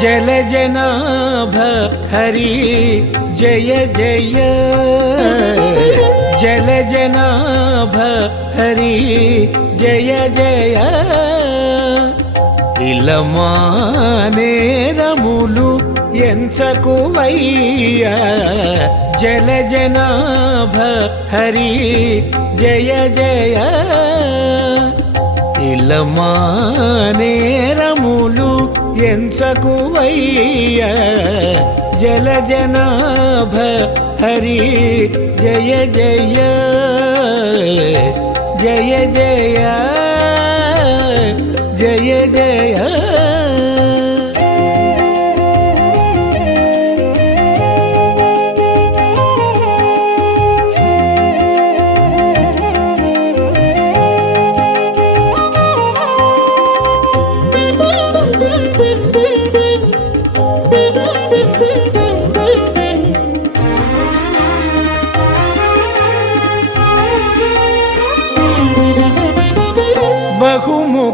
जलजनाभ हरि जय जय जलजनाभ हरि जय जय इलमानेरमुलु ఎంచకువయ్యా జలజనాభ హరి జయ జయ ఇలమానేరములు ఎంచకువయ్యా జలజనాభ హరి జయ జయ జయ జయ జయ జయ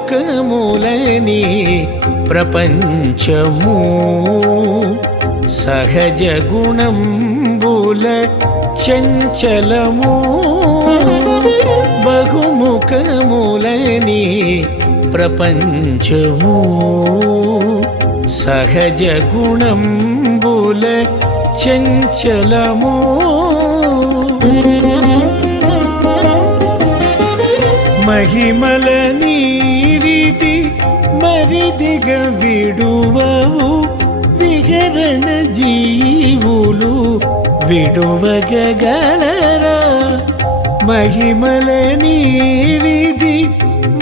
బహుముఖములని ప్రపంచము సహజ గుణంబుల చంచలము బహుముఖములని ప్రపంచము సహజ గుణంబుల చంచలము మహిమల నీవిది మరిదిగ విడువవు విహరణ జీవులు విడువగలరా మహిమల నీవిది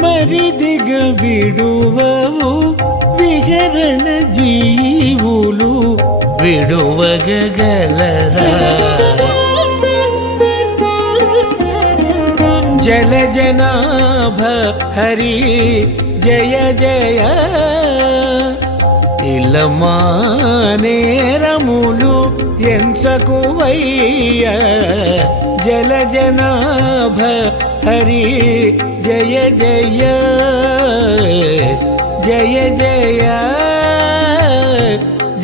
మరిదిగ విడువవు విహరణ జీవులు విడువగలరా జలజనాభ హరి జయ జయ ఇలమానేరములు ఎంచకువయ్యా జలజనాభ హరి జయ జయ జయ జయ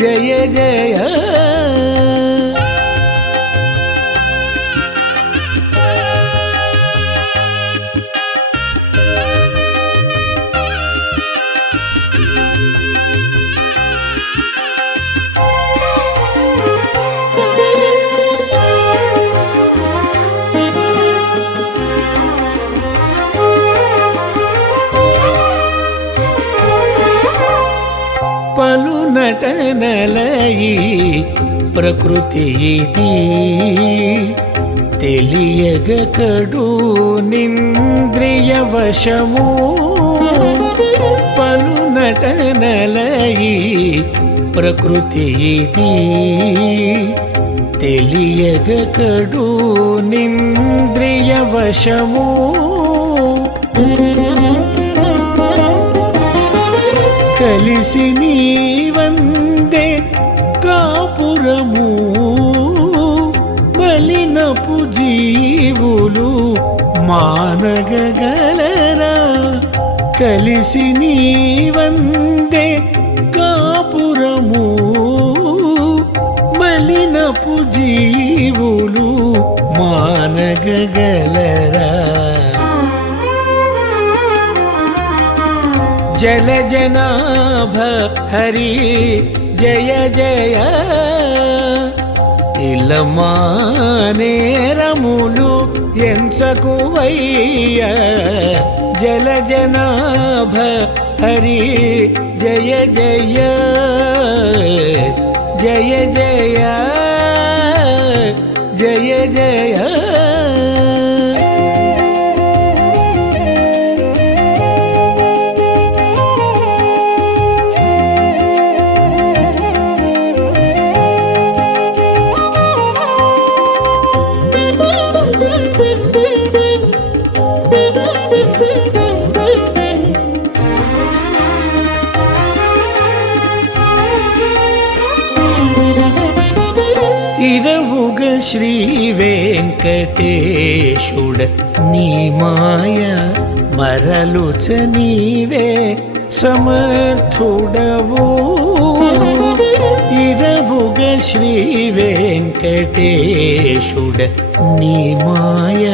జయ జయ పలు నటనలయి ప్రకృతి ఇది తెలియగ కడు నింద్రియ వశము పలు నటనలయి ప్రకృతి ఇది తెలియగ కడు నింద్రియ వశము కలిసి నీవందే కాపురము మలినపు జీవులు మానగలరా కలిసి నీవందే కాపురము మలినపు జీవులు మానగలరా జలజనాభ హరి జయ జయ ఇలమానేరములు ఎంచకువయ్యా జలజనాభ హరి జయ జయ జయ జయ జయ జయ ఇరవుగ శ్రీ వెంకటేశుడ నీ మాయ మరలుచ నీవే సమర్థుడవు ఇరవుగ శ్రీ వెంకటేశుడ నీ మాయ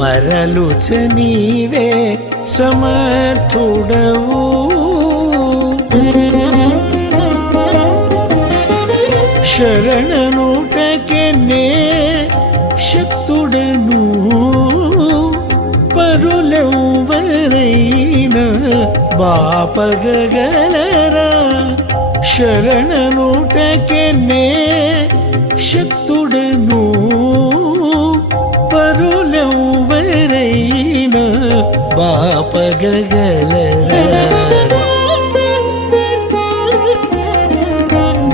మరలుచ నీవే సమర్థుడవు శరణనుటకెనే శక్తుడను పరులెవ్వరైనా బాపగలరా శరణనుటకెనే శక్తుడను పరులెవ్వరైనా బాపగలరా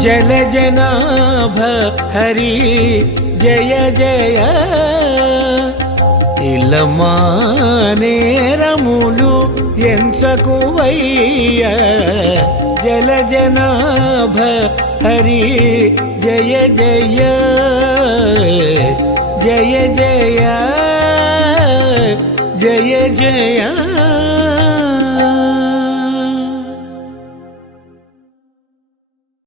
జలజనాభ హరి జయ జయ ఇలమానేరములు ఎంచకువయ్య జలజనాభ హరి జయ జయ జయ జయ జయ జయ